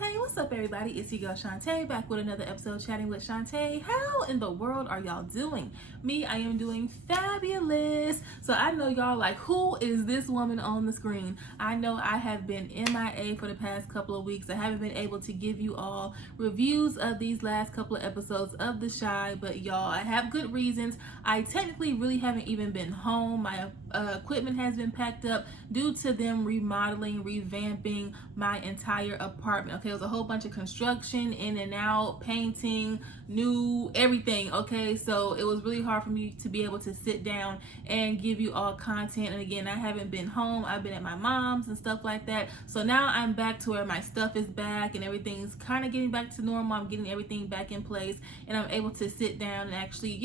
Hey, what's up everybody? It's your girl Chanté back with another episode chatting with Chanté. How in the world are y'all doing? Me, I am doing fabulous. So I know y'all like, who is this woman on the screen? I know I have been MIA for the past couple of weeks. I haven't been able to give you all reviews of these last couple of episodes of The Chi, but y'all, I have good reasons. I technically really haven't even been home. My equipment has been packed up due to them remodeling, revamping my entire apartment. Okay, it was a whole bunch of construction, in and out, painting, new everything. Okay, so it was really hard for me to be able to sit down and give you all content. And again, I haven't been home. I've been at my mom's and stuff like that. So now I'm back to where my stuff is back and everything's kind of getting back to normal. I'm getting everything back in place and I'm able to sit down and actually,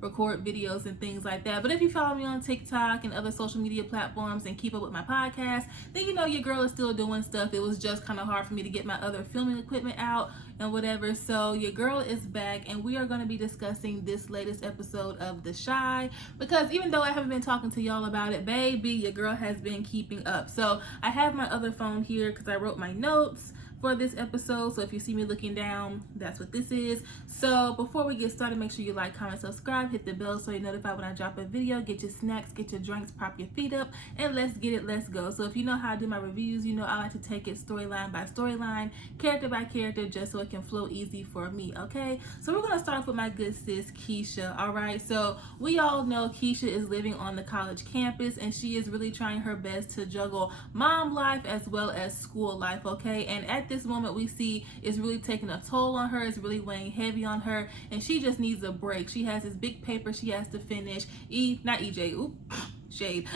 record videos and things like that. But if you follow me on TikTok and other social media platforms and keep up with my podcast, then your girl is still doing stuff. It was just kind of hard for me to get my other filming equipment out and whatever. So your girl is back and we are going to be discussing this latest episode of The Chi, because even though I haven't been talking to y'all about it, baby, your girl has been keeping up. So I have my other phone here because I wrote my notes for this episode. So if you see me looking down, that's what this is. So before we get started, make sure you like, comment, subscribe, hit the bell so you're notified when I drop a video. Get your snacks, get your drinks, prop your feet up, and let's get it, let's go. So if you know how I do my reviews, I like to take it storyline by storyline, character by character, just so it can flow easy for me, okay? So we're gonna start off with my good sis, Keisha, all right? So we all know Keisha is living on the college campus and she is really trying her best to juggle mom life as well as school life, okay? And at this moment we see it's really taking a toll on her. It's really weighing heavy on her and she just needs a break. She has this big paper she has to finish. Shade.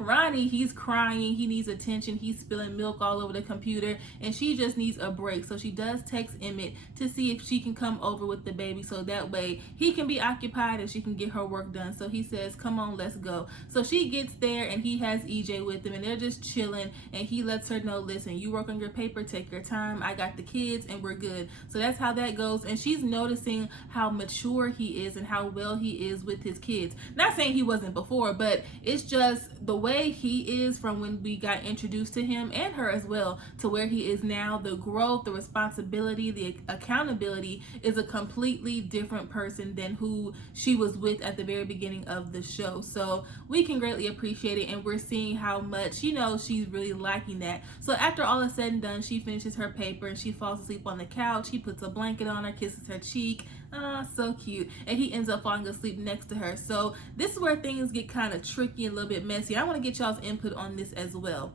Ronnie, he's crying, he needs attention, he's spilling milk all over the computer and she just needs a break. So she does text Emmett to see if she can come over with the baby so that way he can be occupied and she can get her work done. So he says, come on, let's go. So she gets there and he has EJ with him and they're just chilling and he lets her know, listen, you work on your paper, take your time, I got the kids and we're good. So that's how that goes. And she's noticing how mature he is and how well he is with his kids. Not saying he wasn't before, but it's just the way he is from when we got introduced to him and her as well to where he is now. The growth, the responsibility, the accountability is a completely different person than who she was with at the very beginning of the show. So we can greatly appreciate it and we're seeing how much, she's really liking that. So after all is said and done, she finishes her paper and she falls asleep on the couch. He puts a blanket on her, kisses her cheek. So cute. And he ends up falling asleep next to her. So this is where things get kind of tricky and a little bit messy. I want to get y'all's input on this as well.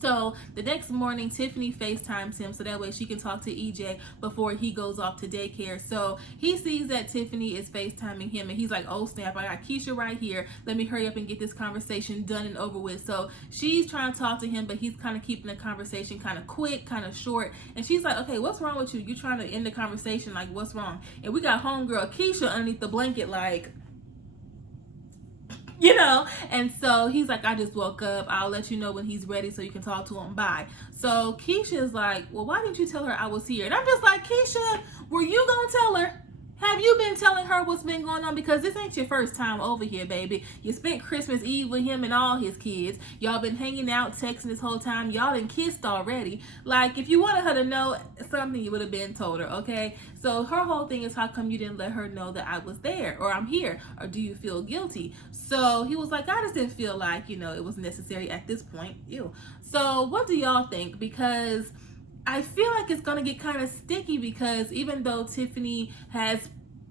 So the next morning, Tiffany FaceTimes him so that way she can talk to EJ before he goes off to daycare. So he sees that Tiffany is FaceTiming him and he's like, oh snap, I got Keisha right here. Let me hurry up and get this conversation done and over with. So she's trying to talk to him, but he's kind of keeping the conversation kind of quick, kind of short. And she's like, okay, what's wrong with you? You're trying to end the conversation, like what's wrong? And we got homegirl Keisha underneath the blanket like, and so he's like, I just woke up, I'll let you know when he's ready so you can talk to him, bye. So Keisha's like, well, why didn't you tell her I was here? And I'm just like, Keisha, were you gonna tell her? Have you been telling her what's been going on? Because this ain't your first time over here, baby. You spent Christmas Eve with him and all his kids. Y'all been hanging out, texting this whole time. Y'all done kissed already. Like, if you wanted her to know something, you would have been told her, okay? So her whole thing is, how come you didn't let her know that I was there or I'm here? Or do you feel guilty? So he was like, I just didn't feel like, it was necessary at this point. Ew. So what do y'all think? Because I feel like it's going to get kind of sticky because even though Tiffany has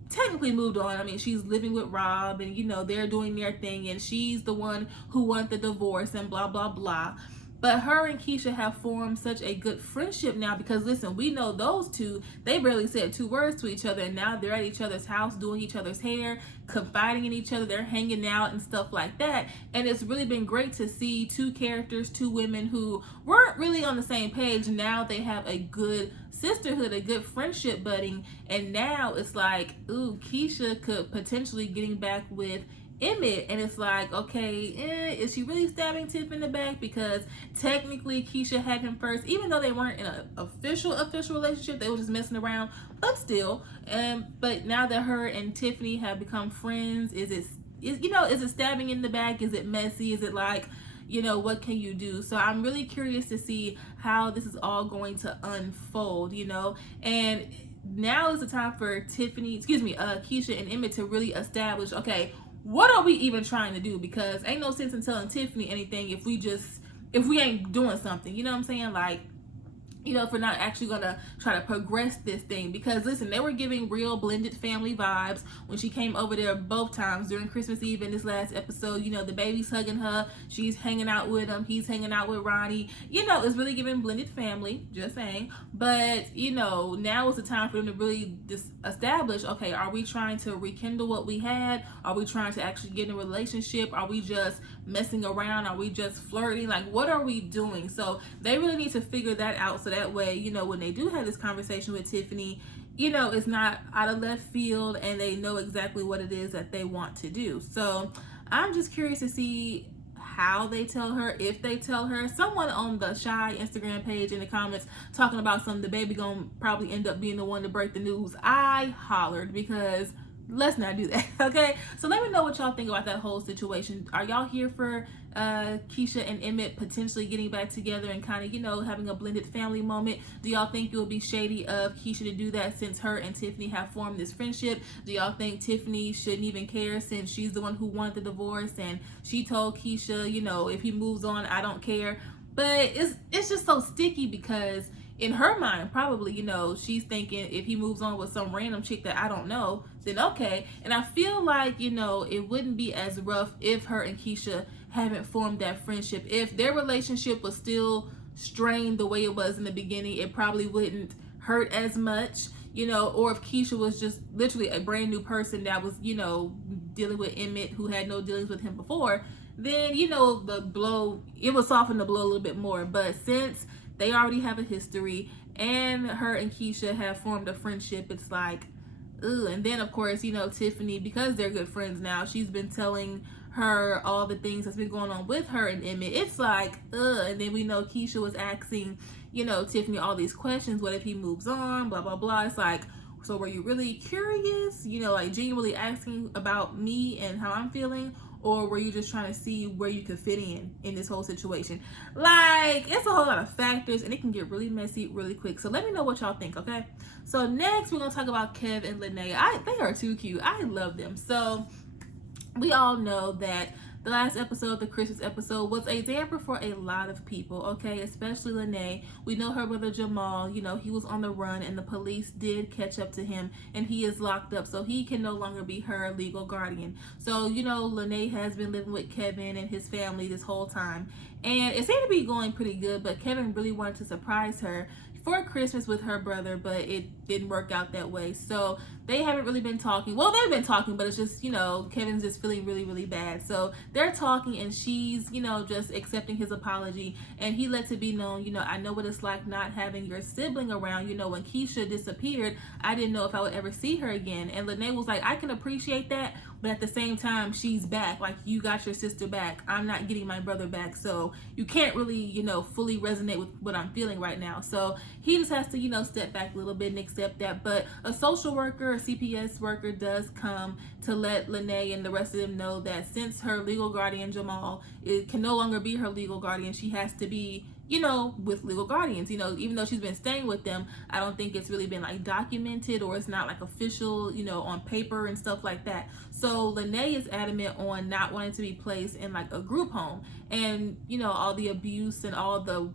technically moved on, I mean, she's living with Rob and, they're doing their thing and she's the one who wanted the divorce and blah, blah, blah. But her and Keisha have formed such a good friendship now because, listen, we know those two, they barely said 2 words to each other and now they're at each other's house doing each other's hair, confiding in each other, they're hanging out and stuff like that. And it's really been great to see 2 characters, 2 women who weren't really on the same page. Now they have a good sisterhood, a good friendship budding. And now it's like, ooh, Keisha could potentially getting back with Emmett, and it's like, okay, is she really stabbing Tiff in the back? Because technically Keisha had him first, even though they weren't in an official relationship, they were just messing around, but still. But now that her and Tiffany have become friends, is it stabbing in the back? Is it messy? Is it like, you know, what can you do? So I'm really curious to see how this is all going to unfold, you know. And now is the time for Keisha and Emmett to really establish, okay, what are we even trying to do? Because ain't no sense in telling Tiffany anything if we ain't doing something, you know what I'm saying? Like, you know, if we're not actually gonna try to progress this thing. Because listen, they were giving real blended family vibes when she came over there both times during Christmas Eve in this last episode. You know, the baby's hugging her, she's hanging out with him, he's hanging out with Ronnie. You know, it's really giving blended family, just saying. But, you know, now is the time for them to really establish, okay, are we trying to rekindle what we had? Are we trying to actually get in a relationship? Are we just messing around? Are we just flirting? Like, what are we doing? So they really need to figure that out, so that way, you know, when they do have this conversation with Tiffany, you know, it's not out of left field and they know exactly what it is that they want to do. So I'm just curious to see how they tell her, if they tell her. Someone on the Shy Instagram page in the comments talking about the baby gonna probably end up being the one to break the news. I hollered, because let's not do that, okay? So let me know what y'all think about that whole situation. Are y'all here for Keisha and Emmett potentially getting back together and kind of, you know, having a blended family moment? Do y'all think it would be shady of Keisha to do that since her and Tiffany have formed this friendship? Do y'all think Tiffany shouldn't even care since she's the one who wanted the divorce and she told Keisha, you know, if he moves on, I don't care? But it's just so sticky, because in her mind, probably, you know, she's thinking if he moves on with some random chick that I don't know, then okay. And I feel like, you know, it wouldn't be as rough if her and Keisha haven't formed that friendship. If their relationship was still strained the way it was in the beginning, it probably wouldn't hurt as much, you know. Or if Keisha was just literally a brand new person that was, you know, dealing with Emmett, who had no dealings with him before, then, you know, the blow, it would soften the blow a little bit more. But since they already have a history and her and Keisha have formed a friendship, it's like, ugh. And then, of course, you know, Tiffany, because they're good friends now, she's been telling her all the things that's been going on with her and Emmett. It's like, ugh. And then we know Keisha was asking, you know, Tiffany all these questions. What if he moves on? Blah, blah, blah. It's like, so were you really curious? You know, like genuinely asking about me and how I'm feeling? Or were you just trying to see where you could fit in this whole situation? Like, it's a whole lot of factors and it can get really messy really quick. So let me know what y'all think, okay? So next, we're going to talk about Kev and Lene. They are too cute. I love them. So we all know that the last episode, the Christmas episode, was a damper for a lot of people, okay? Especially Lene. We know her brother Jamal, you know, he was on the run and the police did catch up to him and he is locked up, so he can no longer be her legal guardian. So, you know, Lene has been living with Kevin and his family this whole time. And it seemed to be going pretty good, but Kevin really wanted to surprise her for Christmas with her brother, but it didn't work out that way. So they haven't really been talking. Well, they've been talking, but it's just, you know, Kevin's just feeling really, really bad. So they're talking and she's, you know, just accepting his apology. And he lets it be known, you know, I know what it's like not having your sibling around. You know, when Keisha disappeared, I didn't know if I would ever see her again. And Lene was like, I can appreciate that, but at the same time, she's back. Like, you got your sister back. I'm not getting my brother back. So you can't really, you know, fully resonate with what I'm feeling right now. So he just has to, you know, step back a little bit and accept that. But a social worker, a CPS worker does come to let Lene and the rest of them know that since her legal guardian, Jamal, it can no longer be her legal guardian, she has to be, you know, with legal guardians. You know, even though she's been staying with them, I don't think it's really been like documented, or it's not like official, you know, on paper and stuff like that. So Lene is adamant on not wanting to be placed in like a group home, and, you know, all the abuse and all the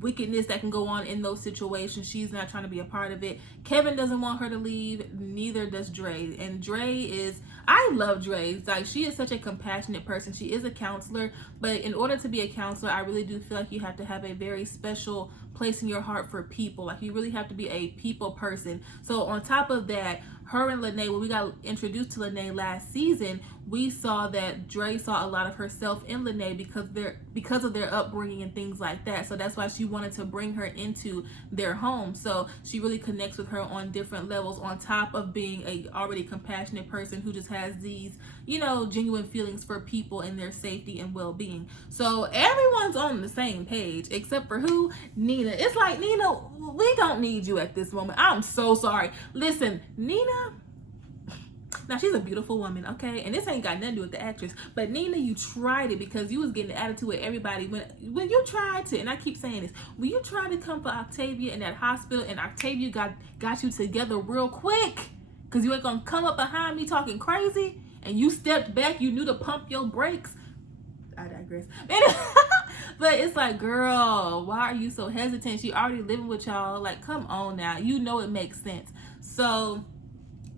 wickedness that can go on in those situations, she's not trying to be a part of it. Kevin doesn't want her to leave, neither does Dre. And Dre is, I love Dre. Like, she is such a compassionate person. She is a counselor, but in order to be a counselor, I really do feel like you have to have a very special place in your heart for people. Like, you really have to be a people person. So on top of that, her and Lene, when we got introduced to Lene last season, we saw that Dre saw a lot of herself in Lene because of their upbringing and things like that. So that's why she wanted to bring her into their home. So she really connects with her on different levels, on top of being a already compassionate person who just has these, you know, genuine feelings for people and their safety and well-being. So everyone's on the same page except for who? Nina. It's like, Nina, we don't need you at this moment. I'm so sorry. Listen, Nina, Now, she's a beautiful woman, okay? And this ain't got nothing to do with the actress. But Nina, you tried it because you was getting the attitude with everybody. When you tried to, and I keep saying this, when you tried to come for Octavia in that hospital and Octavia got you together real quick, because you ain't going to come up behind me talking crazy, and you stepped back, you knew to pump your brakes. I digress. But it's like, girl, why are you so hesitant? She already living with y'all. Like, come on now. You know it makes sense. So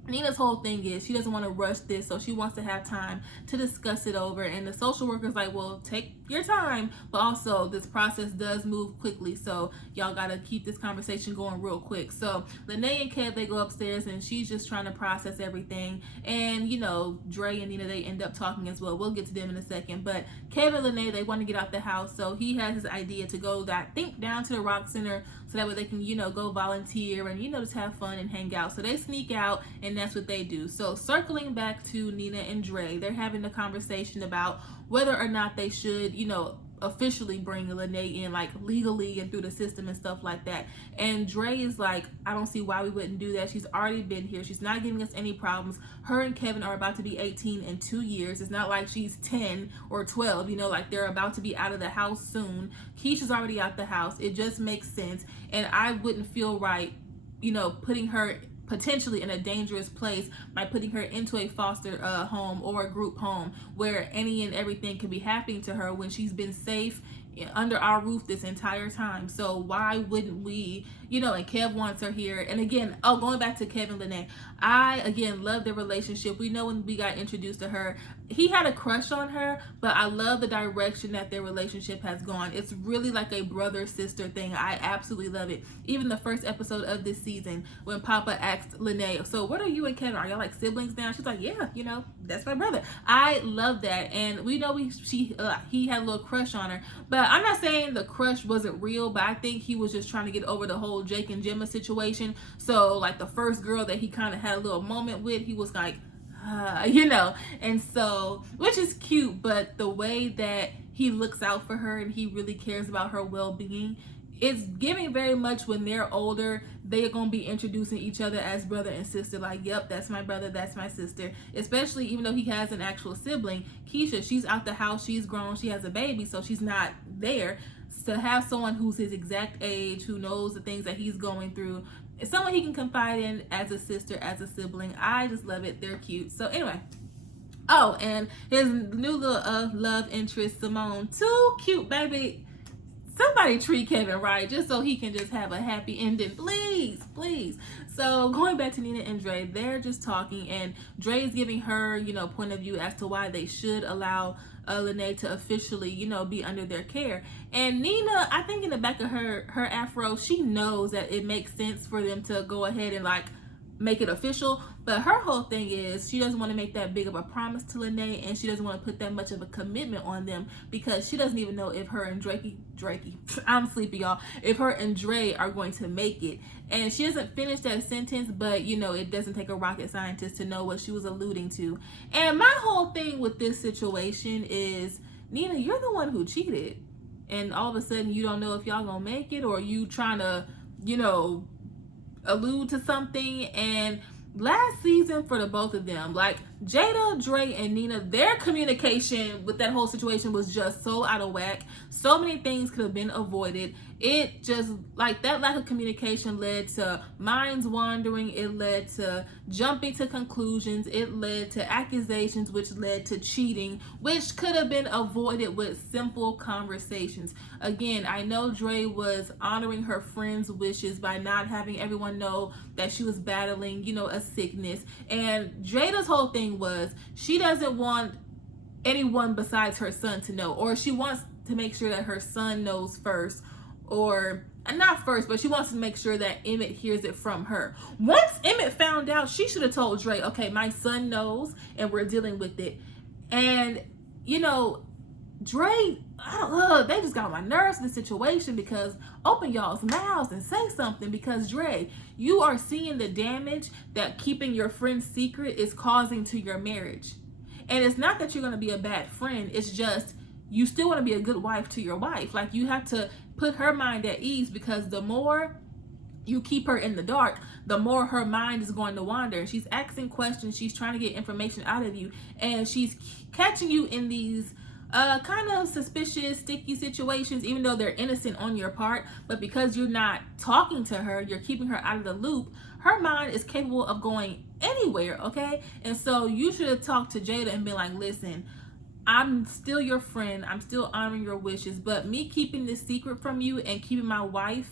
Nina's whole thing is she doesn't want to rush this, so she wants to have time to discuss it over. And the social worker's like, well, take your time, but also this process does move quickly, so y'all gotta keep this conversation going real quick. So Lene and Kev, they go upstairs and she's just trying to process everything, and you know, Dre and Nina, they end up talking as well. We'll get to them in a second. But Kev and Lene, they want to get out the house, so he has his idea to go, I think, down to the Rock Center, so that way they can, you know, go volunteer and, you know, just have fun and hang out. So they sneak out, and that's what they do. So circling back to Nina and Dre, they're having a conversation about whether or not they should, you know, officially bring Lene in, like legally and through the system and stuff like that. And Dre is like, I don't see why we wouldn't do that. She's already been here. She's not giving us any problems. Her and Kevin are about to be 18 in 2 years. It's not like she's 10 or 12, you know, like they're about to be out of the house soon. Keisha's already out the house. It just makes sense. And I wouldn't feel right, you know, putting her potentially in a dangerous place by putting her into a foster home or a group home where any and everything can be happening to her when she's been safe under our roof this entire time. So why wouldn't we, you know, and Kev wants her here. And again, going back to Kev and Lene, I again love their relationship. We know when we got introduced to her, he had a crush on her, but I love the direction that their relationship has gone. It's really like a brother-sister thing. I absolutely love it. Even the first episode of this season, when Papa asked Lene, so what are you and Kevin? Are y'all like siblings now? She's like, yeah, you know, that's my brother. I love that. And we know he had a little crush on her, but I'm not saying the crush wasn't real, but I think he was just trying to get over the whole Jake and Gemma situation. So like the first girl that he kind of had a little moment with, he was like, you know, and so, which is cute, but the way that he looks out for her and he really cares about her well-being, it's giving very much when they're older, they're going to be introducing each other as brother and sister. Like, yep, that's my brother, that's my sister. Especially even though he has an actual sibling, Keisha, she's out the house, she's grown, she has a baby, so she's not there. To have someone who's his exact age, who knows the things that he's going through, it's someone he can confide in as a sister, as a sibling. I just love it. They're cute. So anyway. Oh, and his new little love interest, Simone. Too cute, baby. Somebody treat Kevin right, just so he can just have a happy ending. Please, please. So going back to Nina and Dre, they're just talking, and Dre is giving her, you know, point of view as to why they should allow Lene to officially, you know, be under their care. And Nina, I think in the back of her afro, she knows that it makes sense for them to go ahead and like make it official, but her whole thing is she doesn't want to make that big of a promise to Lene, and she doesn't want to put that much of a commitment on them because she doesn't even know if her and Drakey, I'm sleepy, y'all, if her and Dre are going to make it. And she doesn't finish that sentence, but you know, it doesn't take a rocket scientist to know what she was alluding to. And my whole thing with this situation is, Nina, you're the one who cheated, and all of a sudden you don't know if y'all gonna make it, or you trying to, you know, allude to something. And last season for the both of them, like Jada, Dre, and Nina, their communication with that whole situation was just so out of whack. So many things could have been avoided. It just, like, that lack of communication led to minds wandering. It led to jumping to conclusions. It led to accusations, which led to cheating, which could have been avoided with simple conversations. Again, I know Dre was honoring her friend's wishes by not having everyone know that she was battling, you know, a sickness. And Jada's whole thing was she doesn't want anyone besides her son to know, or she wants to make sure that her son knows first, or not first, but she wants to make sure that Emmett hears it from her. Once Emmett found out, she should have told Dre, okay, my son knows and we're dealing with it. And you know, Dre, they just got on my nerves in this situation, because open y'all's mouths and say something, because Dre, you are seeing the damage that keeping your friend's secret is causing to your marriage. And it's not that you're going to be a bad friend, it's just you still want to be a good wife to your wife. Like, you have to put her mind at ease, because the more you keep her in the dark, the more her mind is going to wander. She's asking questions, she's trying to get information out of you, and she's catching you in these kind of suspicious, sticky situations, even though they're innocent on your part. But because you're not talking to her, you're keeping her out of the loop, her mind is capable of going anywhere, okay? And so you should have talked to Jada and been like, listen, I'm still your friend, I'm still honoring your wishes, but me keeping this secret from you and keeping my wife,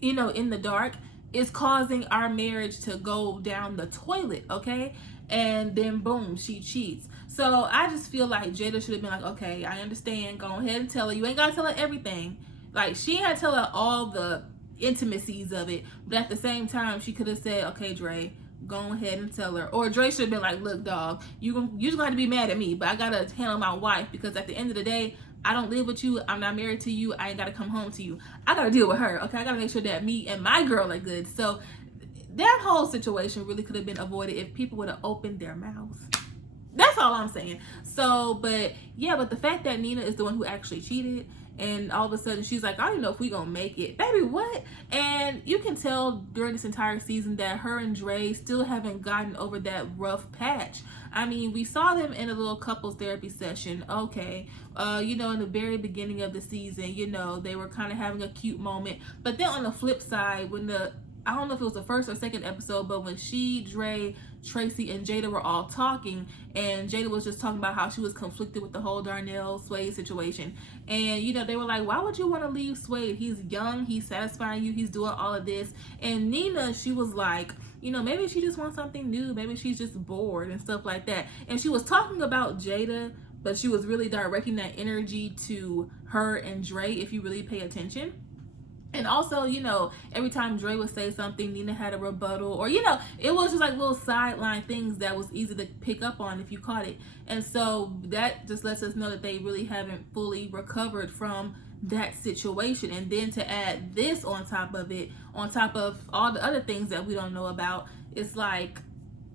you know, in the dark is causing our marriage to go down the toilet, okay? And then boom, she cheats. So I just feel like Jada should have been like, okay, I understand, go ahead and tell her. You ain't gotta tell her everything. Like, she ain't gotta tell her all the intimacies of it, but at the same time, she could have said, okay, Dre, go ahead and tell her. Or Dre should have been like, look, dog, you just gotta be mad at me, but I gotta handle my wife, because at the end of the day, I don't live with you, I'm not married to you, I ain't gotta come home to you. I gotta deal with her, okay? I gotta make sure that me and my girl are good. So that whole situation really could have been avoided if people would have opened their mouths. That's all I'm saying. So, but yeah, but the fact that Nina is the one who actually cheated, and all of a sudden she's like, I don't even know if we gonna make it. Baby, what? And you can tell during this entire season that her and Dre still haven't gotten over that rough patch. I mean, we saw them in a little couples therapy session. Okay, you know, in the very beginning of the season, you know, they were kind of having a cute moment. But then on the flip side, when I don't know if it was the first or second episode, but when she, Dre, Tracy, and Jada were all talking, and Jada was just talking about how she was conflicted with the whole Darnell Swade situation. And, you know, they were like, why would you want to leave Swade? He's young, he's satisfying you, he's doing all of this. And Nina, she was like, you know, maybe she just wants something new, maybe she's just bored and stuff like that. And she was talking about Jada, but she was really directing that energy to her and Dre, if you really pay attention. And also, you know, every time Dre would say something, Nina had a rebuttal, or, you know, it was just like little sideline things that was easy to pick up on if you caught it. And so that just lets us know that they really haven't fully recovered from that situation. And then to add this on top of it, on top of all the other things that we don't know about, it's like,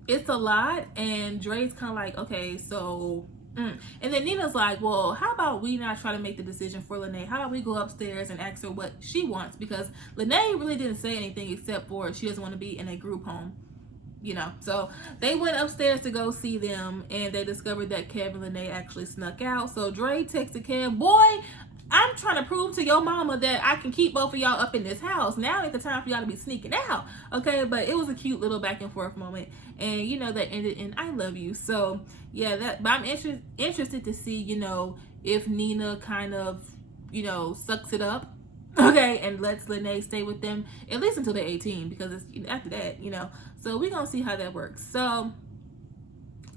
it's a lot. And Dre's kind of like, okay, so and then Nina's like, well, how about we not try to make the decision for Lene? How about we go upstairs and ask her what she wants? Because Lene really didn't say anything except for she doesn't want to be in a group home, you know. So they went upstairs to go see them, and they discovered that Kev and Lene actually snuck out. So Dre texted Kev, boy, I'm trying to prove to your mama that I can keep both of y'all up in this house. Now ain't the time for y'all to be sneaking out, okay? But it was a cute little back and forth moment, and you know that ended in I love you. So yeah, but I'm interested to see, you know, if Nina kind of, you know, sucks it up, okay, and lets Lene stay with them at least until they're 18, because it's after that, you know. So we're gonna see how that works. So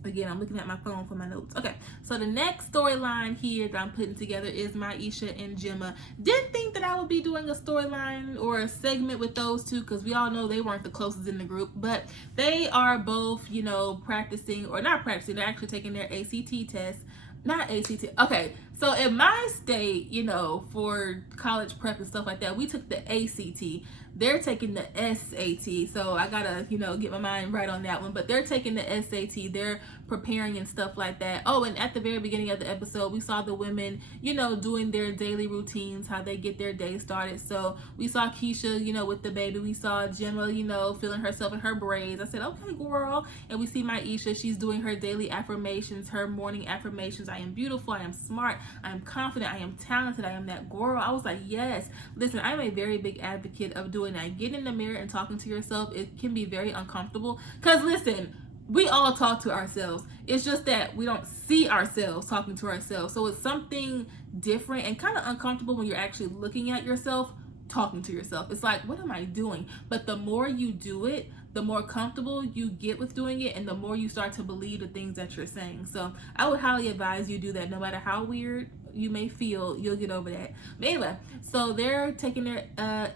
again, I'm looking at my phone for my notes. Okay, so the next storyline here that I'm putting together is Maisha and Gemma. Didn't think that I would be doing a storyline or a segment with those two, because we all know they weren't the closest in the group, but they are both, you know, practicing, or not practicing, they're actually taking their ACT test. Not ACT. Okay, so in my state, you know, for college prep and stuff like that, we took the ACT. They're taking the SAT. So I gotta, you know, get my mind right on that one. But they're taking the SAT. They're preparing and stuff like that. Oh, and at the very beginning of the episode, we saw the women, you know, doing their daily routines, how they get their day started. So we saw Keisha, you know, with the baby. We saw Gemma, you know, feeling herself in her braids. I said, okay, girl. And we see Maisha. She's doing her daily affirmations, her morning affirmations. I am beautiful. I am smart. I am confident. I am talented. I am that girl. I was like, yes. Listen, I'm a very big advocate of doing that. Getting in the mirror and talking to yourself, it can be very uncomfortable. Because listen, we all talk to ourselves. It's just that we don't see ourselves talking to ourselves. So it's something different and kind of uncomfortable when you're actually looking at yourself talking to yourself. It's like, what am I doing? But the more you do it, the more comfortable you get with doing it, and the more you start to believe the things that you're saying. So I would highly advise you do that. No matter how weird you may feel, you'll get over that. But anyway, so they're taking their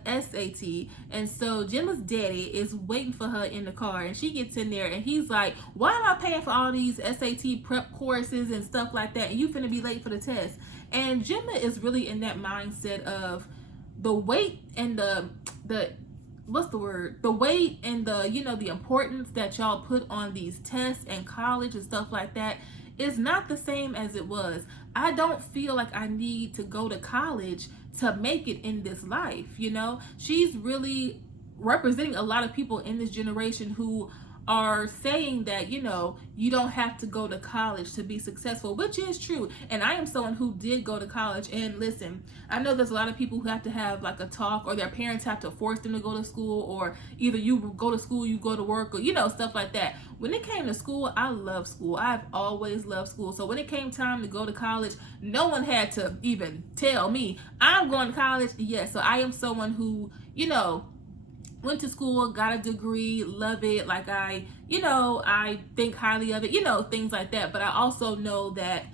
SAT, and so Gemma's daddy is waiting for her in the car, and she gets in there, and he's like, why am I paying for all these SAT prep courses and stuff like that, and you finna be late for the test? And Gemma is really in that mindset of the weight and the what's the word? The weight and the, you know, the importance that y'all put on these tests and college and stuff like that is not the same as it was. I don't feel like I need to go to college to make it in this life, you know? She's really representing a lot of people in this generation who are saying that, you know, you don't have to go to college to be successful, which is true. And I am someone who did go to college. And listen, I know there's a lot of people who have to have like a talk, or their parents have to force them to go to school, or either you go to school, you go to work, or, you know, stuff like that. When it came to school, I love school. I've always loved school. So when it came time to go to college, no one had to even tell me I'm going to college. Yes. So I am someone who, you know, went to school, got a degree, love it. Like I think highly of it, you know, things like that. But I also know that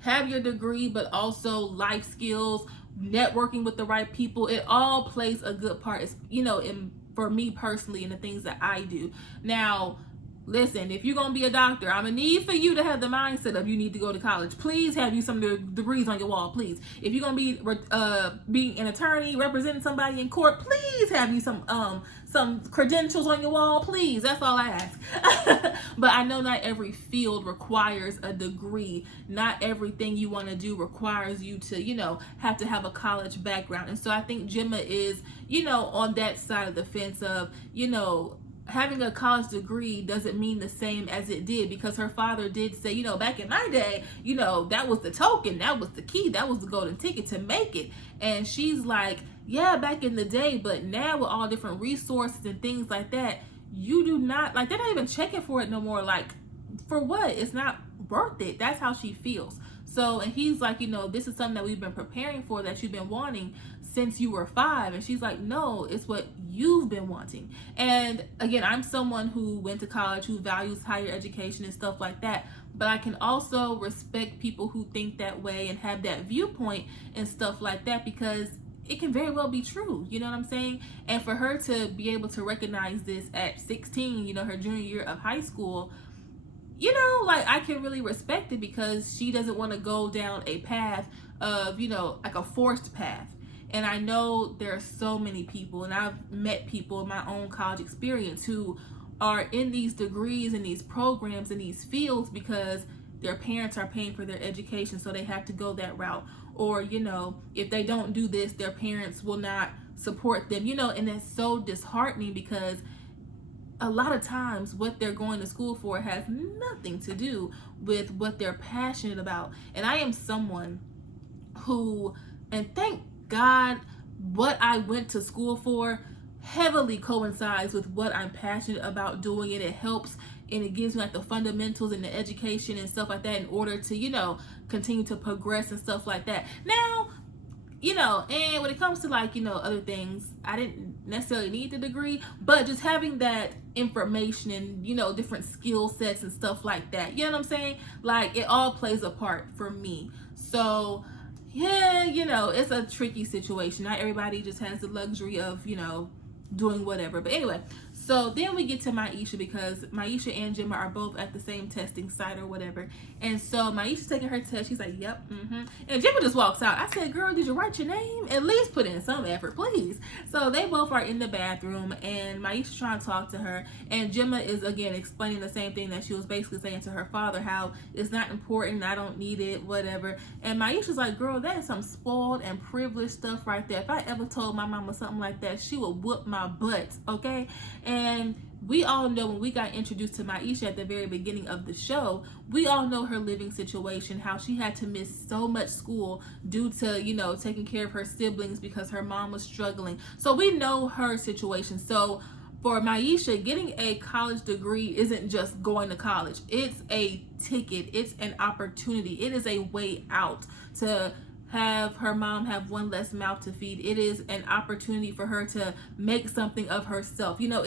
have your degree, but also life skills, networking with the right people, it all plays a good part, you know, for me personally, in the things that I do. Now, listen, if you're going to be a doctor, I'm going to need for you to have the mindset of you need to go to college. Please have you some degrees on your wall, please. If you're going to be being an attorney, representing somebody in court, please have you some credentials on your wall, please. That's all I ask. But I know not every field requires a degree. Not everything you want to do requires you to, you know, have to have a college background. And so I think Gemma is, you know, on that side of the fence of, you know, having a college degree doesn't mean the same as it did, because her father did say, you know, back in my day, you know, that was the token, that was the key, that was the golden ticket to make it. And she's like, yeah, back in the day, but now with all different resources and things like that, you do not, like, they're not even checking for it no more. Like, for what? It's not worth it. That's how she feels. So, and he's like, you know, this is something that we've been preparing for, that you've been wanting since you were 5. And she's like, no, it's what you've been wanting. And again, I'm someone who went to college, who values higher education and stuff like that. But I can also respect people who think that way and have that viewpoint and stuff like that, because it can very well be true. You know what I'm saying? And for her to be able to recognize this at 16, you know, her junior year of high school, you know, like, I can really respect it, because she doesn't want to go down a path of, you know, like a forced path. And I know there are so many people, and I've met people in my own college experience who are in these degrees and these programs and these fields because their parents are paying for their education, so they have to go that route. Or, you know, if they don't do this, their parents will not support them, you know, and that's so disheartening, because a lot of times what they're going to school for has nothing to do with what they're passionate about. And I am someone who, and thank God, what I went to school for heavily coincides with what I'm passionate about doing, and it helps, and it gives me like the fundamentals and the education and stuff like that in order to, you know, continue to progress and stuff like that. Now, you know, and when it comes to, like, you know, other things, I didn't necessarily need the degree, but just having that information and, you know, different skill sets and stuff like that, you know what I'm saying? Like, it all plays a part for me. So yeah, you know, it's a tricky situation. Not everybody just has the luxury of, you know, doing whatever. But anyway, so then we get to Maisha, because Maisha and Gemma are both at the same testing site or whatever. And so Maisha's taking her test. She's like, yep, And Gemma just walks out. I said, girl, did you write your name? At least put in some effort, please. So they both are in the bathroom, and Maisha's trying to talk to her. And Gemma is, again, explaining the same thing that she was basically saying to her father, how it's not important, I don't need it, whatever. And Maisha's like, girl, that is some spoiled and privileged stuff right there. If I ever told my mama something like that, she would whoop my butt, okay? And we all know, when we got introduced to Maisha at the very beginning of the show, we all know her living situation, how she had to miss so much school due to, you know, taking care of her siblings because her mom was struggling. So we know her situation. So for Maisha, getting a college degree isn't just going to college. It's a ticket. It's an opportunity. It is a way out to have her mom have one less mouth to feed. It is an opportunity for her to make something of herself. You know,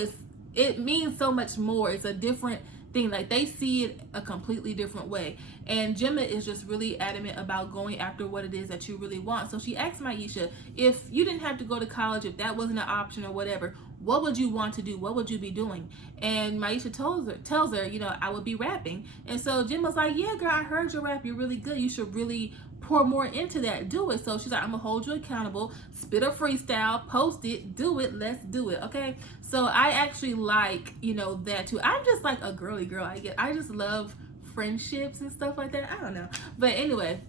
it means so much more. It's a different thing. Like, they see it a completely different way. And Gemma is just really adamant about going after what it is that you really want. So she asked Maisha, if you didn't have to go to college, if that wasn't an option or whatever, what would you want to do? What would you be doing? And Maisha tells her, you know, I would be rapping. And so Gemma's like, yeah, girl, I heard your rap. You're really good. You should really pour more into that. Do it. So she's like, I'm gonna hold you accountable, spit a freestyle, post it, do it, let's do it. Okay. So I actually like, you know, that too. I'm just like a girly girl. I just love friendships and stuff like that. I don't know. But anyway,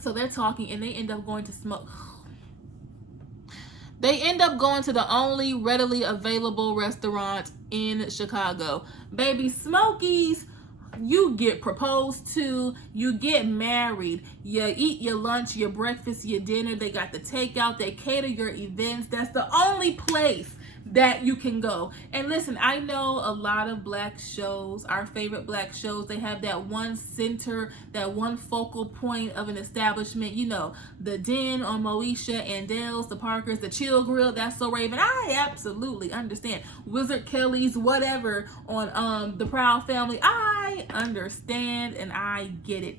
so they're talking and they end up going to smoke. They end up going to the only readily available restaurant in Chicago. Baby, Smokey's, you get proposed to, you get married, you eat your lunch, your breakfast, your dinner. They got the takeout, they cater your events. That's the only place that you can go. And listen, I know a lot of black shows, our favorite black shows, they have that one center, that one focal point of an establishment. You know, the Den on Moesha and Dale's, the Parkers, the Chill Grill, that's So Raven. I absolutely understand. Wizard Kelly's, whatever, on the Proud Family. I understand and I get it.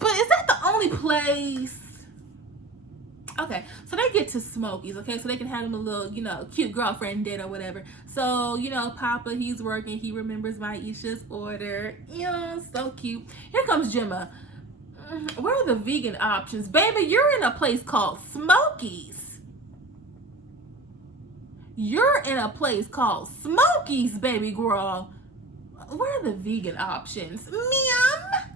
But is that the only place? Okay, so they get to Smokey's, okay, so they can have him a little, you know, cute girlfriend date or whatever. So, you know, Papa, he's working, he remembers Maisha's order. So cute. Here comes Gemma. Where are the vegan options? Baby, you're in a place called Smokey's. You're in a place called Smokey's, baby girl. Where are the vegan options? Ma'am?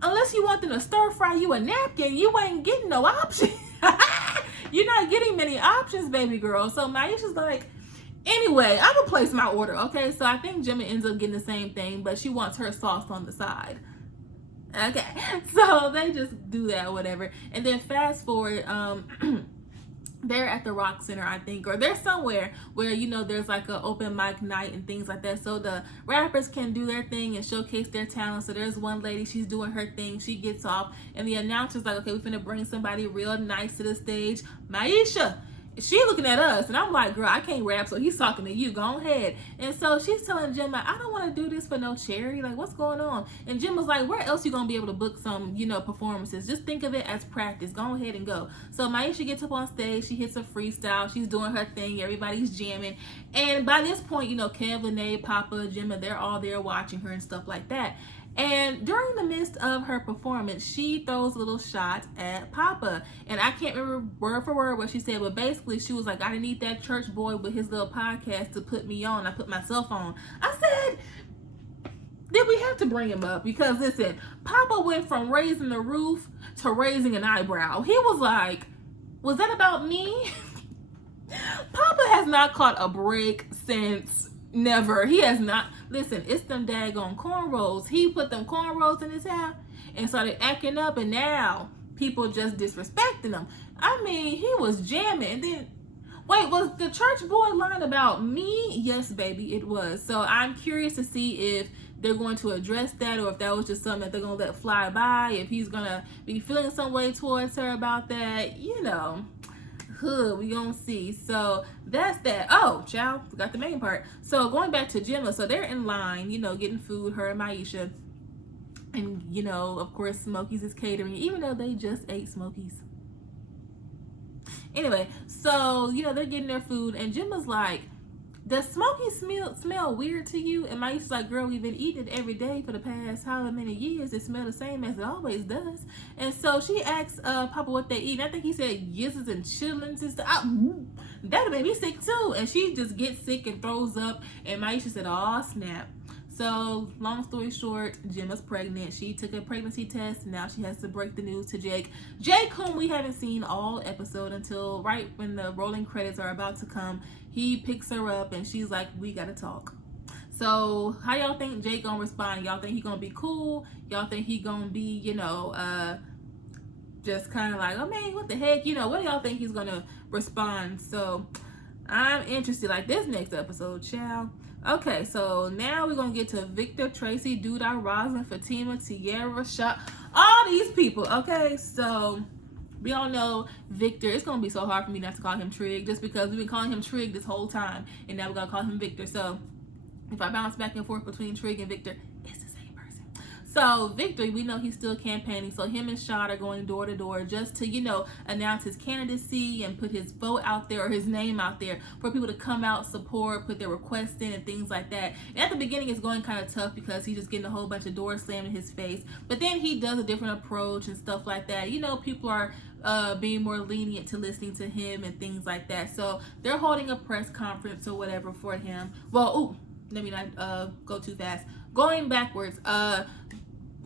Unless you want them to stir fry you a napkin, you ain't getting no options. You're not getting many options, baby girl. So Maisha's like, anyway, I'm gonna place my order, okay? So I think Gemma ends up getting the same thing, but she wants her sauce on the side. Okay, so they just do that or whatever. And then fast forward, they're at the Rock Center, I think, or they're somewhere where, you know, there's like an open mic night and things like that, so the rappers can do their thing and showcase their talent. So there's one lady, she's doing her thing, she gets off, and the announcer's like, okay, we're finna bring somebody real nice to the stage. Maisha, she looking at us, and I'm like, girl, I can't rap, so he's talking to you, go ahead. And so she's telling Gemma, I don't want to do this for no charity, like, what's going on? And Gemma's like, where else you gonna be able to book some, you know, performances? Just think of it as practice, go ahead and go. So Maisha gets up on stage, she hits a freestyle, she's doing her thing, everybody's jamming, and by this point, you know, Kev, Lene, Papa, Gemma, they're all there watching her and stuff like that. And during the midst of her performance, she throws a little shot at Papa. And I can't remember word for word what she said, but basically she was like, I didn't need that church boy with his little podcast to put me on. I put myself on. I said, did we have to bring him up? Because listen, Papa went from raising the roof to raising an eyebrow. He was like, was that about me? Papa has not caught a break since never. He has not. Listen, it's them daggone cornrows. He put them cornrows in his hair and started acting up, and now people just disrespecting him. I mean, he was jamming. And then, wait, was the church boy line about me? Yes, baby, it was. So I'm curious to see if they're going to address that, or if that was just something that they're going to let fly by, if he's going to be feeling some way towards her about that, you know. We gonna see. So that's that. Oh, child, forgot the main part. So going back to Gemma, so they're in line, you know, getting food, her and Maisha. And, you know, of course, Smokey's is catering, even though they just ate Smokey's. Anyway, so, you know, they're getting their food, and Gemma's like, does Smokey smell weird to you? And Maisha's like, girl, we've been eating it every day for the past however many years. It smells the same as it always does. And so she asks Papa what they eat. And I think he said gizzards and chitlins and stuff. That'll make me sick too. And she just gets sick and throws up. And Maisha said, oh, snap. So, long story short, Gemma's pregnant. She took a pregnancy test, and now she has to break the news to Jake. Jake, whom we haven't seen all episode until right when the rolling credits are about to come, he picks her up, and she's like, we gotta talk. So, how y'all think Jake gonna respond? Y'all think he gonna be cool? Y'all think he gonna be, you know, just kind of like, oh man, what the heck? You know, what do y'all think he's gonna respond? So, I'm interested. Like, this next episode, child. Okay, so now we're going to get to Victor, Tracy, Duda, Roslyn, Fatima, Tierra, Shop, all these people, okay? So we all know Victor. It's going to be so hard for me not to call him Trig, just because we've been calling him Trig this whole time, and now we're going to call him Victor. So if I bounce back and forth between Trig and Victor, it's the same person. So Victor, we know he's still campaigning, so him and Shad are going door to door just to, you know, announce his candidacy and put his vote out there, or his name out there, for people to come out, support, put their requests in and things like that. And at the beginning it's going kind of tough because he's just getting a whole bunch of doors slammed in his face, but then he does a different approach and stuff like that. You know, people are being more lenient to listening to him and things like that. So they're holding a press conference or whatever for him. Well, let me not go too fast. Going backwards,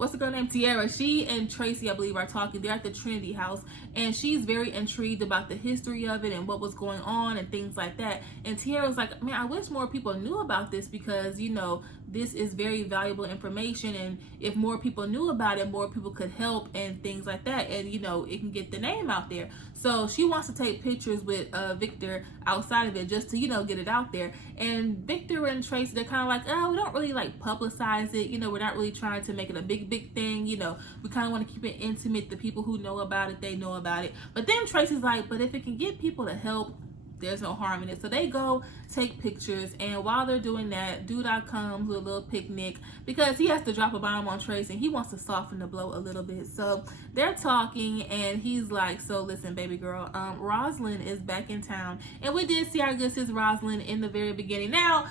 what's the girl named Tiara? She and Tracy, I believe, are talking. They're at the Trinity house, and she's very intrigued about the history of it and what was going on and things like that. And Tiara's like, man, I wish more people knew about this, because, you know, this is very valuable information, and if more people knew about it, more people could help and things like that, and, you know, it can get the name out there. So she wants to take pictures with Victor outside of it, just to, you know, get it out there. And Victor and Tracy, they're kind of like, oh, we don't really like publicize it, you know, we're not really trying to make it a big thing, you know, we kind of want to keep it intimate. The people who know about it, they know about it. But then Tracy's like, but if it can get people to help, there's no harm in it. So they go take pictures, and while they're doing that, Doodah comes with a little picnic, because he has to drop a bomb on Tracy, and he wants to soften the blow a little bit. So they're talking, and he's like, so listen, baby girl, Rosalind is back in town. And we did see our good sis Rosalind in the very beginning. Now,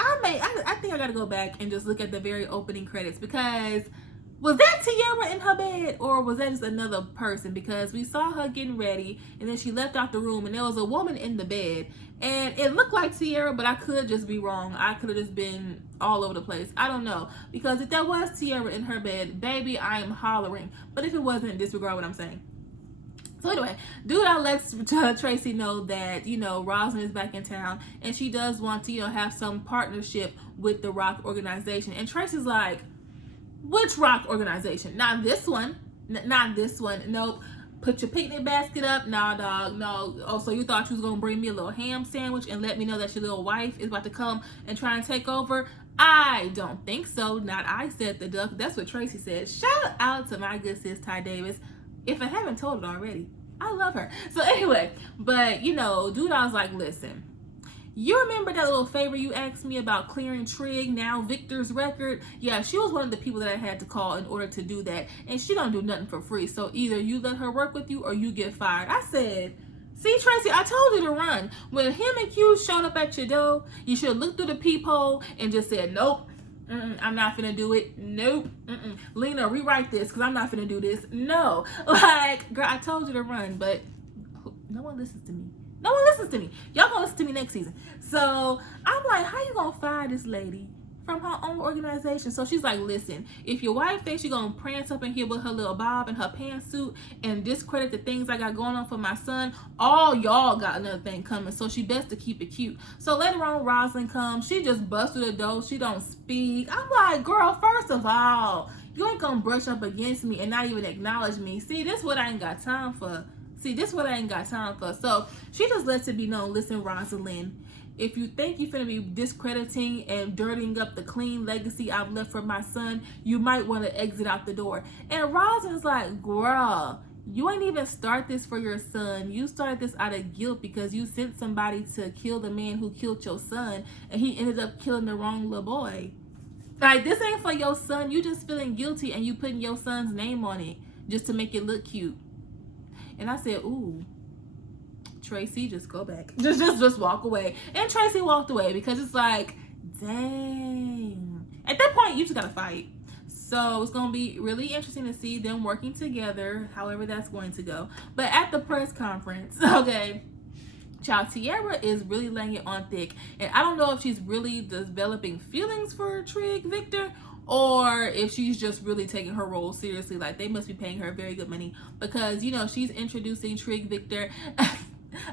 I think I gotta go back and just look at the very opening credits, because was that Tiara in her bed, or was that just another person? Because we saw her getting ready, and then she left out the room, and there was a woman in the bed, and it looked like Tiara, but I could just be wrong. I could have just been all over the place. I don't know, because if that was Tiara in her bed, baby, I am hollering. But if it wasn't, disregard what I'm saying. So anyway, Doodah lets Tracy know that, you know, Rosalind is back in town, and she does want to, you know, have some partnership with the rock organization. And Tracy's like, which rock organization? Not this one. Not this one. Nope. Put your picnic basket up. Nah, dog. No. Oh, so you thought you was going to bring me a little ham sandwich and let me know that your little wife is about to come and try and take over? I don't think so. Not I, said the duck. That's what Tracy said. Shout out to my good sis, Ty Davis. If I haven't told it already, I love her. So anyway, but, you know, Doodah's like, listen, you remember that little favor you asked me about clearing Trig, now Victor's record? Yeah, she was one of the people that I had to call in order to do that. And she don't do nothing for free. So either you let her work with you or you get fired. I said, see, Tracy, I told you to run. When him and Q showed up at your door, you should have looked through the peephole and just said, nope, I'm not finna do it. Nope. Lena, rewrite this, because I'm not finna do this. No. Like, girl, I told you to run, but no one listens to me. No one listens to me. Y'all gonna listen to me next season. So I'm like, how you gonna fire this lady from her own organization? So she's like, listen, if your wife thinks she's gonna prance up in here with her little bob and her pantsuit and discredit the things I got going on for my son, all y'all got another thing coming. So she best to keep it cute. So later on, Rosalind comes. She just busts through the door. She don't speak. I'm like, girl, first of all, you ain't gonna brush up against me and not even acknowledge me. See, this is what I ain't got time for. So she just lets it be known, listen, Rosalind, if you think you're finna be discrediting and dirtying up the clean legacy I've left for my son, you might want to exit out the door. And Rosalind's like, girl, you ain't even start this for your son. You started this out of guilt because you sent somebody to kill the man who killed your son, and he ended up killing the wrong little boy. Like, this ain't for your son. You just feeling guilty and you putting your son's name on it just to make it look cute. And I said, ooh, Tracy, just go back. Just walk away. And Tracy walked away, because it's like, dang. At that point, you just gotta fight. So it's gonna be really interesting to see them working together, however that's going to go. But at the press conference, okay, child, Tiara is really laying it on thick. And I don't know if she's really developing feelings for Trig Victor, or if she's just really taking her role seriously. Like, they must be paying her very good money, because, you know, she's introducing Trig Victor. I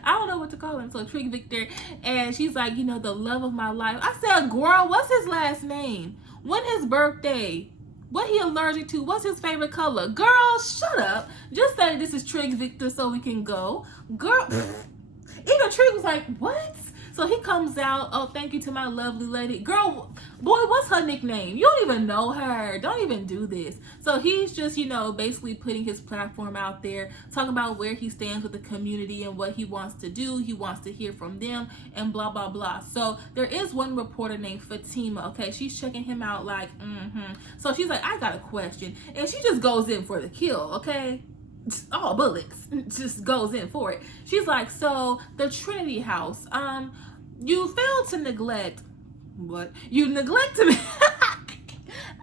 don't know what to call him. So Trig Victor, and she's like, you know, the love of my life. I said, girl, what's his last name? When his birthday? What he allergic to? What's his favorite color? Girl, shut up. Just say this is Trig Victor so we can go. Girl, even Trig was like, what? So he comes out, oh, thank you to my lovely lady. Girl, boy, what's her nickname? You don't even know her. Don't even do this. So he's just, you know, basically putting his platform out there, talking about where he stands with the community and what he wants to do. He wants to hear from them and blah, blah, blah. So there is one reporter named Fatima, okay? She's checking him out like, So she's like, I got a question. And she just goes in for the kill, okay? All bullets, just goes in for it. She's like, so the Trinity house, you failed to neglect, what? You neglect to,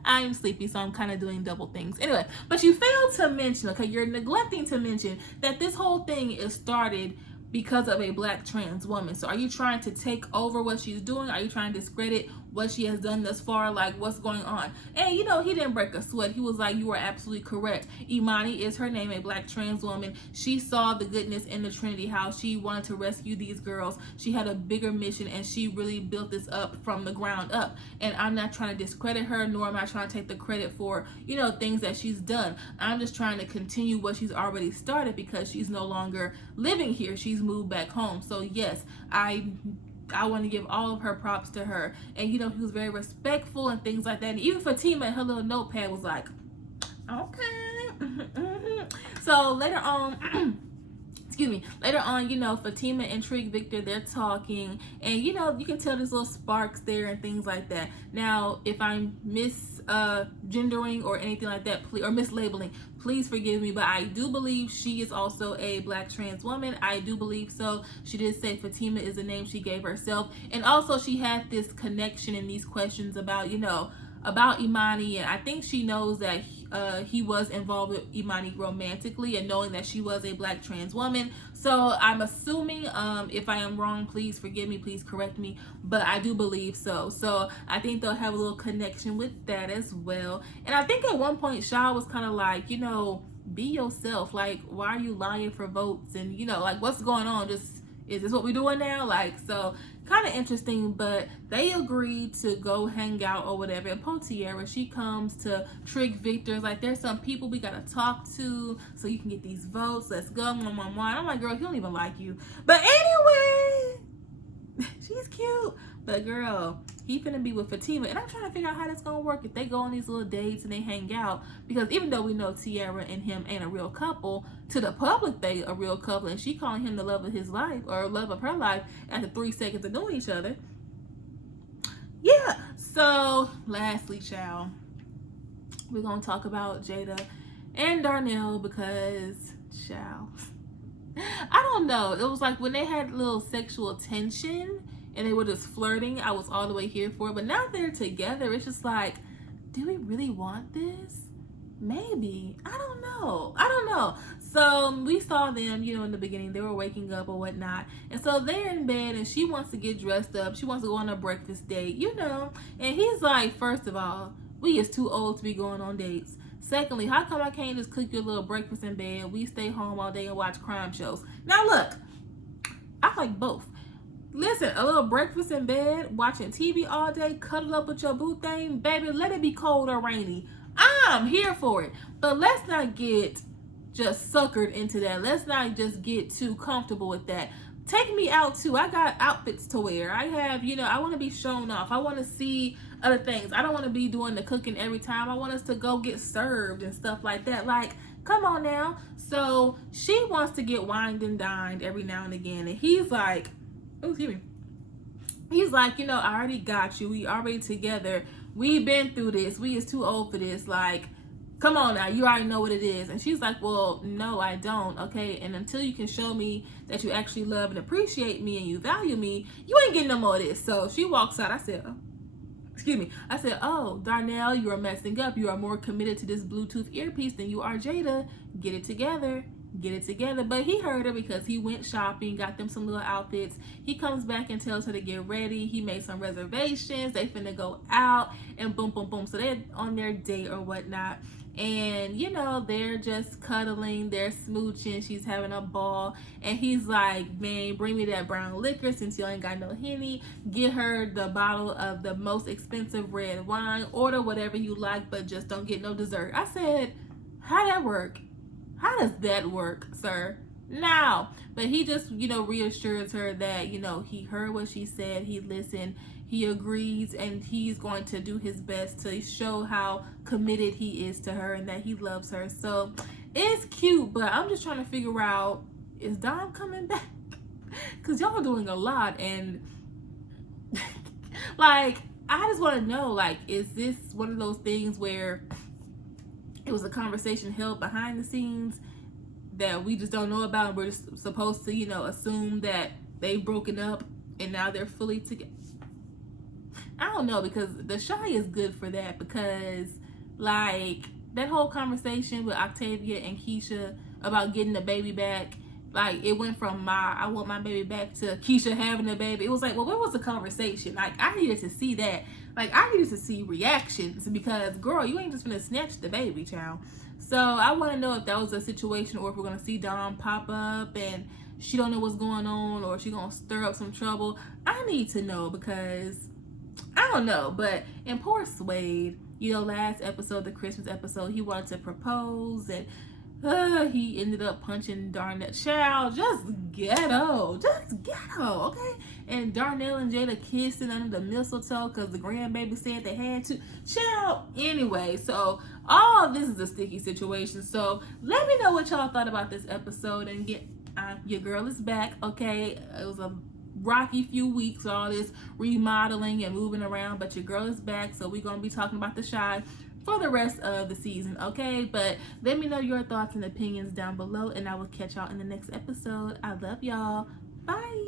I'm sleepy, so I'm kind of doing double things. Anyway, but you failed to mention, okay, you're neglecting to mention that this whole thing is started because of a black trans woman. So are you trying to take over what she's doing? Are you trying to discredit what she has done thus far, like what's going on. And you know, he didn't break a sweat. He was like, you are absolutely correct. Imani is her name, a black trans woman. She saw the goodness in the Trinity house. She wanted to rescue these girls. She had a bigger mission, and she really built this up from the ground up. And I'm not trying to discredit her, nor am I trying to take the credit for, you know, things that she's done. I'm just trying to continue what she's already started, because she's no longer living here. She's moved back home. So yes, I want to give all of her props to her. And you know, he was very respectful and things like that. And even Fatima, her little notepad was like, okay. So later on, excuse me, later on, you know, Fatima and Trig Victor, they're talking, and you know, you can tell there's little sparks there and things like that. Now, if I'm misgendering or anything like that, please, or mislabeling, please forgive me, but I do believe she is also a black trans woman. I do believe so. She did say Fatima is the name she gave herself, and also she had this connection in these questions about, you know, about Imani, and I think she knows that he was involved with Imani romantically, and knowing that she was a black trans woman. So I'm assuming, if I am wrong, please forgive me, please correct me, but I do believe so. So I think they'll have a little connection with that as well. And I think at one point Shaw was kind of like, you know, be yourself. Like, why are you lying for votes? And you know, like, what's going on? Just, is this what we're doing now? Like, so kind of interesting. But they agreed to go hang out or whatever. And Potiera, she comes to Trig Victor, like, there's some people we gotta talk to so you can get these votes. Let's go. I'm like, girl, he don't even like you. But anyway, she's cute. But girl, he finna be with Fatima, and I'm trying to figure out how that's gonna work if they go on these little dates and they hang out. Because even though we know Tiara and him ain't a real couple, to the public they a real couple, and she calling him the love of his life, or love of her life, after 3 seconds of knowing each other. Yeah. So lastly, child, we're gonna talk about Jada and Darnell, because child, I don't know, it was like when they had little sexual tension and they were just flirting, I was all the way here for it. But now they're together, it's just like, do we really want this? Maybe. I don't know. So we saw them, you know, in the beginning, they were waking up or whatnot. And so they're in bed, and she wants to get dressed up. She wants to go on a breakfast date, you know. And he's like, first of all, we is too old to be going on dates. Secondly, how come I can't just cook your little breakfast in bed? We stay home all day and watch crime shows. Now look, I like both. Listen, a little breakfast in bed, watching TV all day, cuddle up with your boo thing, baby, let it be cold or rainy. I'm here for it. But let's not get just suckered into that. Let's not just get too comfortable with that. Take me out too. I got outfits to wear. I have, you know, I want to be shown off. I want to see other things. I don't want to be doing the cooking every time. I want us to go get served and stuff like that. Like, come on now. So she wants to get wined and dined every now and again. And he's like, oh, excuse me. He's like, you know, I already got you. We already together. We've been through this. We is too old for this. Like, come on now. You already know what it is. And she's like, well, no, I don't. Okay. And until you can show me that you actually love and appreciate me and you value me, you ain't getting no more of this. So she walks out. I said, oh, excuse me. I said, oh, Darnell, you are messing up. You are more committed to this Bluetooth earpiece than you are Jada. Get it together. Get it together. But he heard her because he went shopping, got them some little outfits. He comes back and tells her to get ready. He made some reservations. They finna go out, and boom, boom, boom. So they're on their date or whatnot. And, you know, they're just cuddling. They're smooching. She's having a ball. And he's like, man, bring me that brown liquor since you ain't got no Henny. Get her the bottle of the most expensive red wine. Order whatever you like, but just don't get no dessert. I said, how'd that work? How does that work, sir? Now, but he just, you know, reassures her that, you know, he heard what she said, he listened, he agrees, and he's going to do his best to show how committed he is to her and that he loves her. So it's cute, but I'm just trying to figure out, is Dom coming back? Because y'all are doing a lot, and like, I just want to know, like, is this one of those things where it was a conversation held behind the scenes that we just don't know about, and we're just supposed to, you know, assume that they've broken up and now they're fully together? I don't know, because the Shy is good for that, because like that whole conversation with Octavia and Keisha about getting the baby back, Like, it went from I want my baby back to Keisha having a baby. It was like, well, where was the conversation? Like, I needed to see that. Like, I needed to see reactions, because, girl, you ain't just gonna snatch the baby, child. So I want to know if that was a situation, or if we're gonna see Dom pop up and she don't know what's going on, or she gonna stir up some trouble. I need to know, because I don't know. But in poor Suede, you know, last episode, the Christmas episode, he wanted to propose, and he ended up punching Darnell. Child, just ghetto, okay? And Darnell and Jada kissing under the mistletoe because the grandbaby said they had to. Child, anyway, so all of this is a sticky situation. So let me know what y'all thought about this episode, and get your girl is back, okay? It was a rocky few weeks, all this remodeling and moving around, but your girl is back. So we're gonna be talking about the Chi for the rest of the season, okay? But let me know your thoughts and opinions down below, and I will catch y'all in the next episode. I love y'all. Bye.